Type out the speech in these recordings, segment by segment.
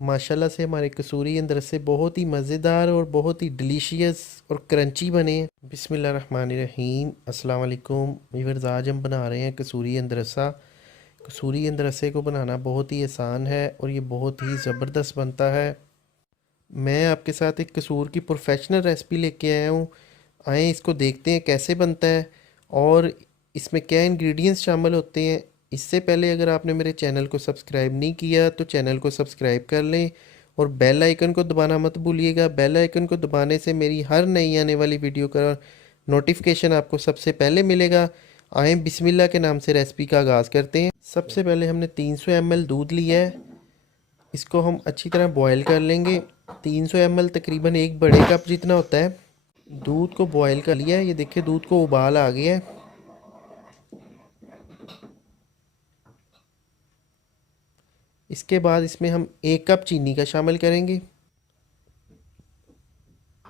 माशाल्लाह से हमारे कसूरी अंदर से बहुत ही मज़ेदार और बहुत ही डिलीशियस और क्रंची बने हैं। बिस्मिल्लाहिर्रहमानिर्रहीम, अस्सलाम वालेकुम व्यूअर्स। आज हम बना रहे हैं कसूरी अंदरसा। कसूरी अंदरसे को बनाना बहुत ही आसान है और ये बहुत ही ज़बरदस्त बनता है। मैं आपके साथ एक कसूर की प्रोफेशनल रेसिपी लेके आया हूँ। आए इसको देखते हैं कैसे बनता है और इसमें क्या इंग्रेडिएंट्स शामिल होते हैं। इससे पहले अगर आपने मेरे चैनल को सब्सक्राइब नहीं किया तो चैनल को सब्सक्राइब कर लें और बेल आइकन को दबाना मत भूलिएगा। बेल आइकन को दबाने से मेरी हर नई आने वाली वीडियो का नोटिफिकेशन आपको सबसे पहले मिलेगा। आए बिस्मिल्लाह के नाम से रेसिपी का आगाज़ करते हैं। सबसे पहले हमने 300 ml दूध लिया है। इसको हम अच्छी तरह बॉयल कर लेंगे। 300 ml तकरीबन एक बड़े कप जितना होता है। दूध को बॉयल कर लिया है, ये देखिए दूध को उबाल आ गया है। इसके बाद इसमें हम 1 कप चीनी का शामिल करेंगे।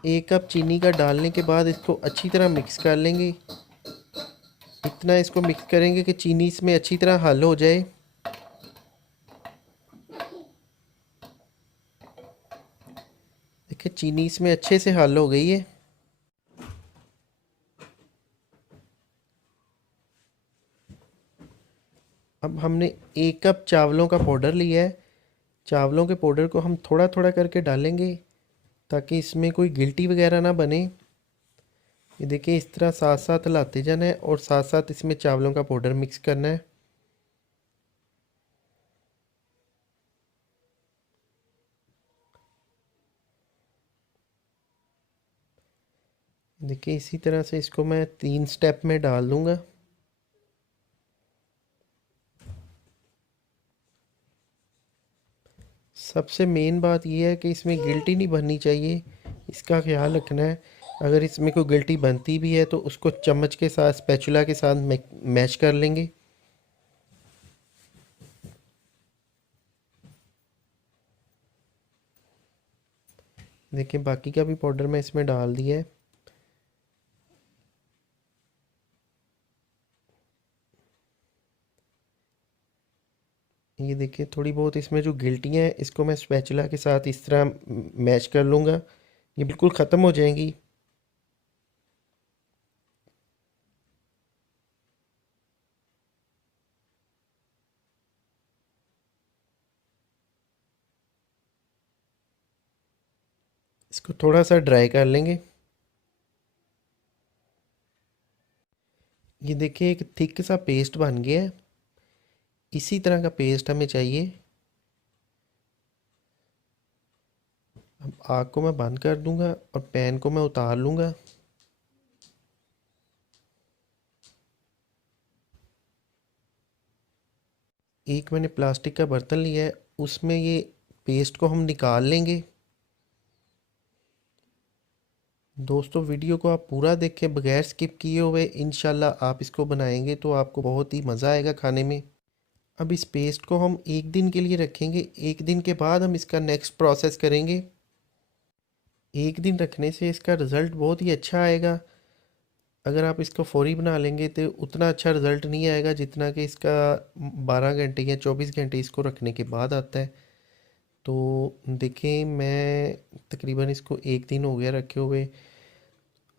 1 कप चीनी का डालने के बाद इसको अच्छी तरह मिक्स कर लेंगे। इतना इसको मिक्स करेंगे कि चीनी इसमें अच्छी तरह हल हो जाए। देखिए चीनी इसमें अच्छे से हल हो गई है। अब हमने 1 कप चावलों का पाउडर लिया है। चावलों के पाउडर को हम थोड़ा थोड़ा करके डालेंगे ताकि इसमें कोई गिल्टी वगैरह ना बने। ये देखिए इस तरह साथ साथ हिलाते जाना है और साथ साथ इसमें चावलों का पाउडर मिक्स करना है। देखिए इसी तरह से इसको मैं 3 स्टेप में डाल दूंगा। सबसे मेन बात यह है कि इसमें गिल्टी नहीं बननी चाहिए, इसका ख्याल रखना है। अगर इसमें कोई गिल्टी बनती भी है तो उसको चम्मच के साथ स्पैचुला के साथ मैश कर लेंगे। देखिए बाकी का भी पाउडर मैं इसमें डाल दिया है। ये देखिए थोड़ी बहुत इसमें जो गिल्टियाँ हैं इसको मैं स्पैचुला के साथ इस तरह मैश कर लूँगा, ये बिल्कुल ख़त्म हो जाएंगी। इसको थोड़ा सा ड्राई कर लेंगे। ये देखिए एक थिक सा पेस्ट बन गया है। इसी तरह का पेस्ट हमें चाहिए। अब आग को मैं बंद कर दूंगा और पैन को मैं उतार लूँगा। एक मैंने प्लास्टिक का बर्तन लिया है, उसमें ये पेस्ट को हम निकाल लेंगे। दोस्तों वीडियो को आप पूरा देखें बगैर स्किप किए हुए, इंशाल्लाह आप इसको बनाएंगे तो आपको बहुत ही मज़ा आएगा खाने में। अब इस पेस्ट को हम 1 दिन के लिए रखेंगे। 1 दिन के बाद हम इसका नेक्स्ट प्रोसेस करेंगे। 1 दिन रखने से इसका रिज़ल्ट बहुत ही अच्छा आएगा। अगर आप इसको फ़ौरी बना लेंगे तो उतना अच्छा रिज़ल्ट नहीं आएगा जितना कि इसका 12 घंटे या 24 घंटे इसको रखने के बाद आता है। तो देखें मैं तकरीबन इसको 1 दिन हो गया रखे हुए।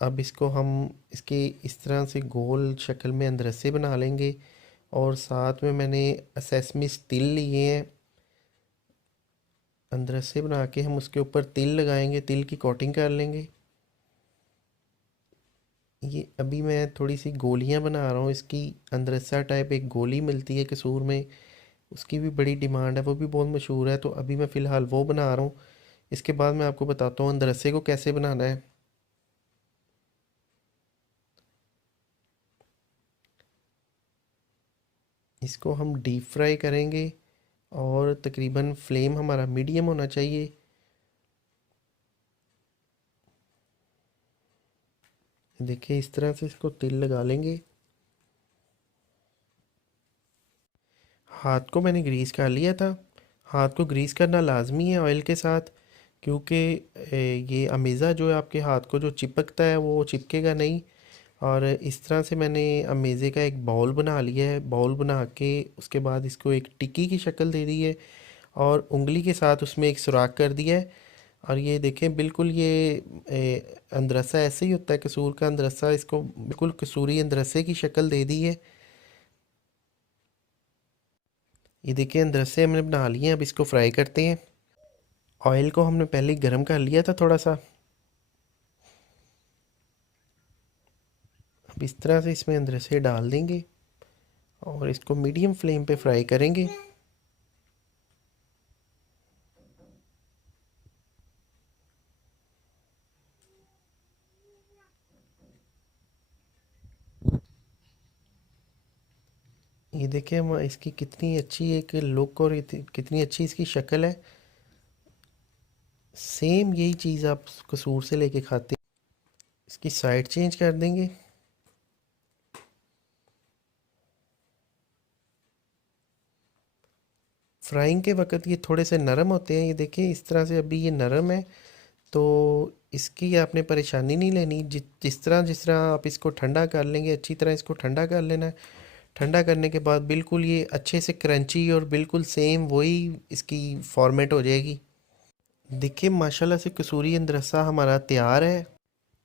अब इसको हम इसके इस तरह से गोल शक्ल में अंदरसे बना लेंगे और साथ में मैंने सेसमी तिल लिए हैं। अंदरसे बना के हम उसके ऊपर तिल लगाएंगे, तिल की कोटिंग कर लेंगे। ये अभी मैं थोड़ी सी गोलियां बना रहा हूँ इसकी। अंदरसा टाइप एक गोली मिलती है कसूर में, उसकी भी बड़ी डिमांड है, वो भी बहुत मशहूर है, तो अभी मैं फ़िलहाल वो बना रहा हूँ। इसके बाद मैं आपको बताता हूँ अंदरसे को कैसे बनाना है। इसको हम डीप फ्राई करेंगे और तकरीबन फ्लेम हमारा मीडियम होना चाहिए। देखिए इस तरह से इसको तिल लगा लेंगे। हाथ को मैंने ग्रीस कर लिया था। हाथ को ग्रीस करना लाजमी है ऑयल के साथ, क्योंकि ये अमेज़ा जो है आपके हाथ को जो चिपकता है वो चिपकेगा नहीं। और इस तरह से मैंने अमेज़े का एक बाउल बना लिया है। बाउल बना के उसके बाद इसको एक टिक्की की शक्ल दे दी है और उंगली के साथ उसमें एक सुराख कर दिया है। और ये देखें बिल्कुल ये अंदरसा ऐसे ही होता है कसूर का अंदरसा, इसको बिल्कुल कसूरी अंदरसे की शक्ल दे दी है। ये देखिए अंदरसे हमने बना लिए हैं, अब इसको फ्राई करते हैं। ऑयल को हमने पहले ही गर्म कर लिया था थोड़ा सा। अब इस तरह से इसमें अंदरसे डाल देंगे और इसको मीडियम फ्लेम पे फ्राई करेंगे। ये देखिए हम इसकी कितनी अच्छी एक लुक और कितनी अच्छी इसकी शक्ल है। सेम यही चीज़ आप कसूर से लेके खाते हैं। इसकी साइड चेंज कर देंगे। फ्राइंग के वक्त ये थोड़े से नरम होते हैं, ये देखिए इस तरह से अभी ये नरम है। तो इसकी आपने परेशानी नहीं लेनी, जिस तरह आप इसको ठंडा कर लेंगे, अच्छी तरह इसको ठंडा कर लेना है। ठंडा करने के बाद बिल्कुल ये अच्छे से क्रंची और बिल्कुल सेम वही इसकी फॉर्मेट हो जाएगी। देखिए माशाल्लाह से कसूरी अंदरसा हमारा तैयार है।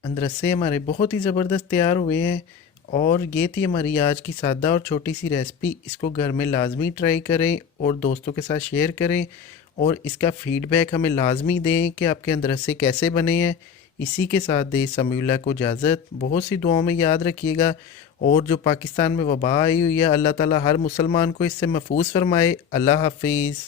अंदरसे हमारे बहुत ही ज़बरदस्त तैयार हुए हैं। और ये थी हमारी आज की सादा और छोटी सी रेसिपी। इसको घर में लाजमी ट्राई करें और दोस्तों के साथ शेयर करें और इसका फ़ीडबैक हमें लाजमी दें कि आपके अंदरसे कैसे बने हैं। इसी के साथ दे समीउल्लाह को इजाज़त। बहुत सी दुआओं में याद रखिएगा। और जो पाकिस्तान में वबा आई हुई है, अल्लाह ताला हर मुसलमान को इससे महफूज फरमाए। अल्लाह हाफिज़।